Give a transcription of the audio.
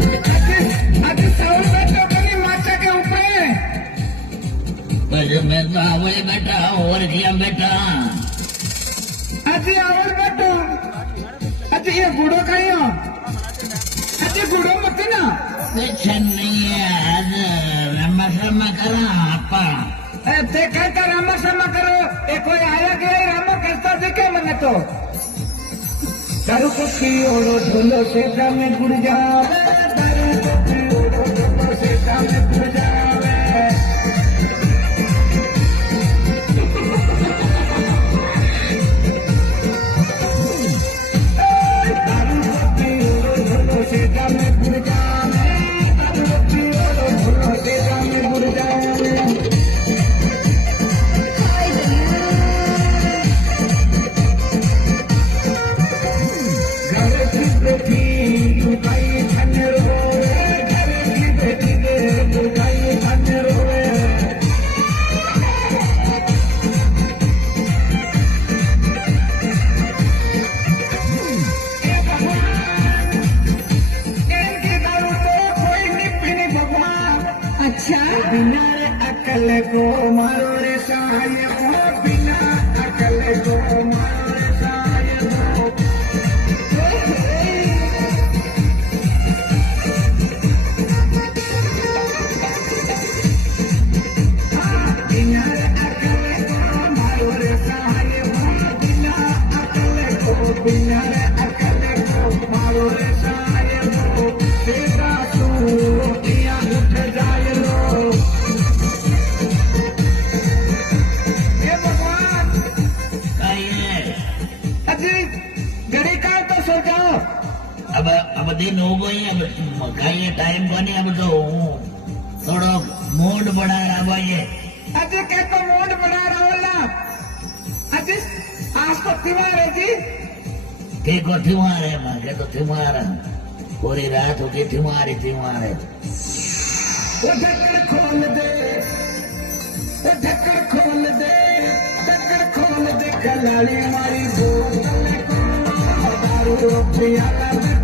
आज साउल बैठो कभी माचा के ऊपर बस मैं तो आवड़े बैठा और किया बैठा आज आवड़ बैठो आज ये बूढ़ो खाइयो आज बूढ़ो मत ना कुछ नहीं है आज रमा करा आपा ते कहता रामा समा करो ये कोई आया गया रामा करता देखे मैंने तो दारू को पियोड़ो ढोलो से में गुड़ जावे दारू को पियोड़ो ढोलो से में गुड़ जावे दारू को पियोड़ो ढोलो से में गुड़ जावे दारू को पियोड़ो ढोलो से में गुड़ जावे बिना अकल को मारो रे साहिब बिना अकल को मारो रे साहिब बिना अकल को मारो रे साहिब बिना अकल को मारो रे साहिब तेरा सूतिया उठ जाए लो अब दिन हो गई अब खाइए टाइम बने अब तो थोड़ा मूड बढ़ा रहा भाई अजय के तो मूड बढ़ा रहा होला अजय आज तो त्योहार है जी के को त्योहार है माँ के तो त्योहार है पूरी रात होगी त्योहार है वो ढक्कन खोल दे वो ढक्कन खोल दे कलाली मारी बोतल को दारू पिया